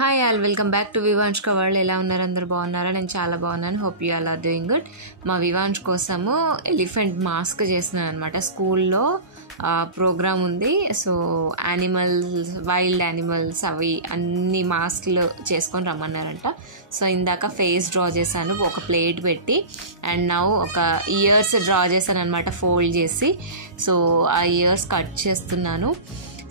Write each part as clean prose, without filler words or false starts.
Hi all welcome back to Vivansh world. ఎలా ఉన్నారు? అందరూ బాగున్నారా? నేను చాలా బాగున్నాను. Hope you all are doing good. మా వివాంష్ కోసము ఎలిఫెంట్ మాస్క్ చేస్తున్నాను అనమాట. స్కూల్లో ప్రోగ్రామ్ ఉంది. సో యానిమల్స్, వైల్డ్ యానిమల్స్ అవి అన్ని మాస్క్లు చేసుకొని రమ్మన్నారంట. సో ఇందాక ఫేస్ డ్రా చేశాను ఒక ప్లేట్ పెట్టి, అండ్ నౌ ఒక ఇయర్స్ డ్రా చేశాను అనమాట ఫోల్డ్ చేసి. సో ఆ ఇయర్స్ కట్ చేస్తున్నాను.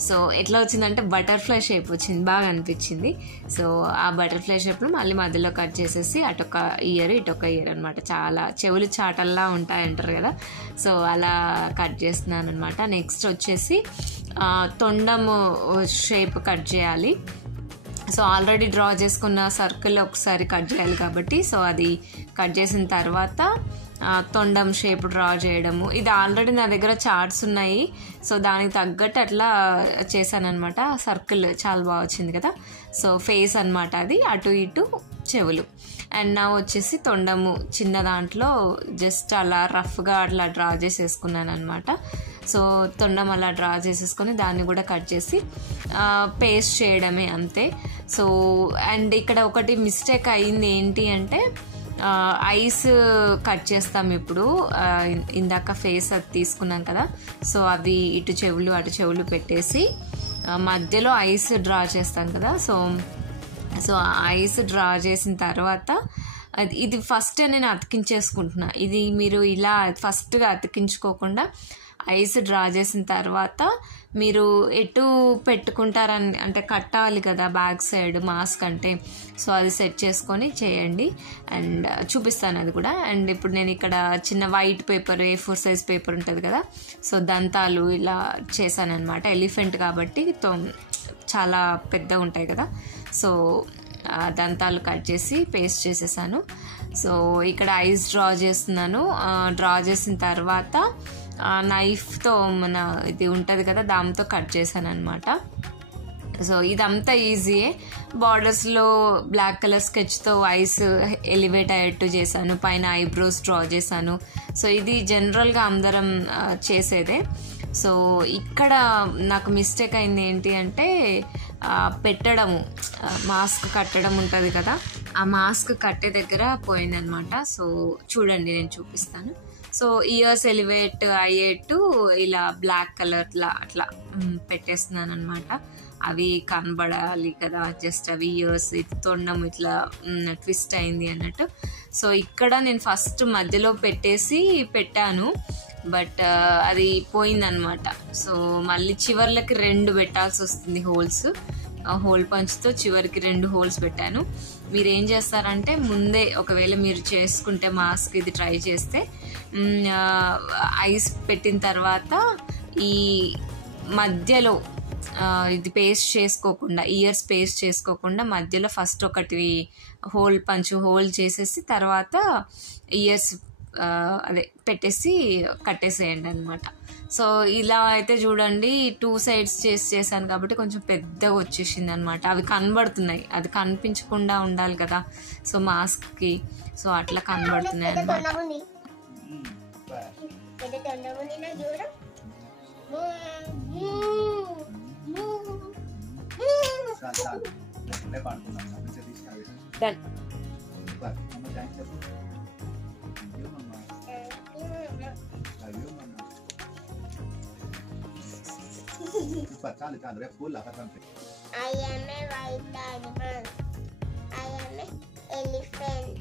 సో ఎట్లా వచ్చిందంటే బటర్ఫ్లై షేప్ వచ్చింది, బాగా అనిపించింది. సో ఆ బటర్ఫ్లై షేప్ను మళ్ళీ మధ్యలో కట్ చేసేసి అటొక ఇయర్ ఇటొక ఇయర్ అనమాట. చాలా చెవులు చాటల్లా ఉంటాయంటారు కదా, సో అలా కట్ చేస్తున్నాను అనమాట. నెక్స్ట్ వచ్చేసి తొండము షేప్ కట్ చేయాలి. సో ఆల్రెడీ డ్రా చేసుకున్న సర్కిల్ ఒకసారి కట్ చేయాలి కాబట్టి, సో అది కట్ చేసిన తర్వాత తొండం షేప్ డ్రా చేయడము. ఇది ఆల్రెడీ నా దగ్గర చార్ట్స్ ఉన్నాయి, సో దానికి తగ్గట్టు అట్లా చేశానమాట. సర్కిల్ చాలా బాగా వచ్చింది కదా. సో ఫేస్ అనమాట అది, అటు ఇటు చెవులు. అండ్ నా వచ్చేసి తొండము చిన్న దాంట్లో జస్ట్ అలా రఫ్గా అట్లా డ్రా చేసేసుకున్నాను అనమాట. సో తొండం అలా డ్రా చేసేసుకొని దాన్ని కూడా కట్ చేసి పేస్ట్ చేయడమే అంతే. సో అండ్ ఇక్కడ ఒకటి మిస్టేక్ అయింది, ఏంటి అంటే ఐస్ కట్ చేస్తాం ఇప్పుడు. ఇందాక ఫేస్ అది తీసుకున్నాం కదా, సో అవి ఇటు చెవులు అటు చెవులు పెట్టేసి మధ్యలో ఐస్ డ్రా చేస్తాం కదా. సో ఐస్ డ్రా చేసిన తర్వాత ఇది ఫస్ట్ నేను అతికించేసుకుంటున్నా. ఇది మీరు ఇలా ఫస్ట్గా అతికించుకోకుండా ఐస్ డ్రా చేసిన తర్వాత మీరు ఎటు పెట్టుకుంటారని అంటే కట్టాలి కదా బ్యాక్ సైడ్ మాస్క్ అంటే, సో అది సెట్ చేసుకొని చేయండి. అండ్ చూపిస్తాను అది కూడా. అండ్ ఇప్పుడు నేను ఇక్కడ చిన్న white paper, A4 size paper ఉంటుంది కదా, సో దంతాలు ఇలా చేశాను అనమాట. ఎలిఫెంట్ కాబట్టి చాలా పెద్దగా ఉంటాయి కదా, సో దంతాలు కట్ చేసి పేస్ట్ చేసేసాను. సో ఇక్కడ ఐస్ డ్రా చేస్తున్నాను. డ్రా చేసిన తర్వాత నైఫ్తో మన ఇది ఉంటుంది కదా, దాంతో కట్ చేశాను అనమాట. సో ఇదంతా ఈజీయే. బార్డర్స్లో బ్లాక్ కలర్ స్కెచ్తో ఐస్ ఎలివేట్ అయ్యేట్టు చేశాను, పైన ఐబ్రోస్ డ్రా చేశాను. సో ఇది జనరల్గా అందరం చేసేదే. సో ఇక్కడ నాకు మిస్టేక్ అయింది ఏంటి అంటే పెట్టడము, మాస్క్ కట్టడం ఉంటుంది కదా, ఆ మాస్క్ కట్టే దగ్గర పోయిందనమాట. సో చూడండి, నేను చూపిస్తాను. సో ఇయర్స్ ఎలివేట్ అయ్యేట్టు ఇలా బ్లాక్ కలర్లా అట్లా పెట్టేస్తున్నాను అనమాట. అవి కనబడాలి కదా, జస్ట్ అవి ఇయర్స్ ఇటు తొండం ఇట్లా ట్విస్ట్ అయింది అన్నట్టు. సో ఇక్కడ నేను ఫస్ట్ మధ్యలో పెట్టాను, బట్ అది పోయిందనమాట. సో మళ్ళీ చివర్లకి 2 పెట్టాల్సి వస్తుంది హోల్స్. హోల్ పంచ్తో చివరికి 2 హోల్స్ పెట్టాను. మీరు ఏం చేస్తారంటే ముందే ఒకవేళ మీరు చేసుకుంటే మాస్క్ ఇది ట్రై చేస్తే ఐస్ పెట్టిన తర్వాత ఈ మధ్యలో ఇది పేస్ట్ చేసుకోకుండా, ఇయర్స్ పేస్ట్ చేసుకోకుండా మధ్యలో ఫస్ట్ ఒకటి హోల్ చేసేసి తర్వాత ఇయర్స్ అదే పెట్టేసి కట్టేసేయండి అనమాట. సో ఇలా అయితే చూడండి, 2 సైడ్స్ చేశాను కాబట్టి కొంచెం పెద్దగా వచ్చేసింది అనమాట. అవి కనబడుతున్నాయి, అది కనిపించకుండా ఉండాలి కదా సో మాస్క్కి, సో అట్లా కనబడుతున్నాయి అనమాట. చాలు రేపు school I am a wild animal. I am an elephant.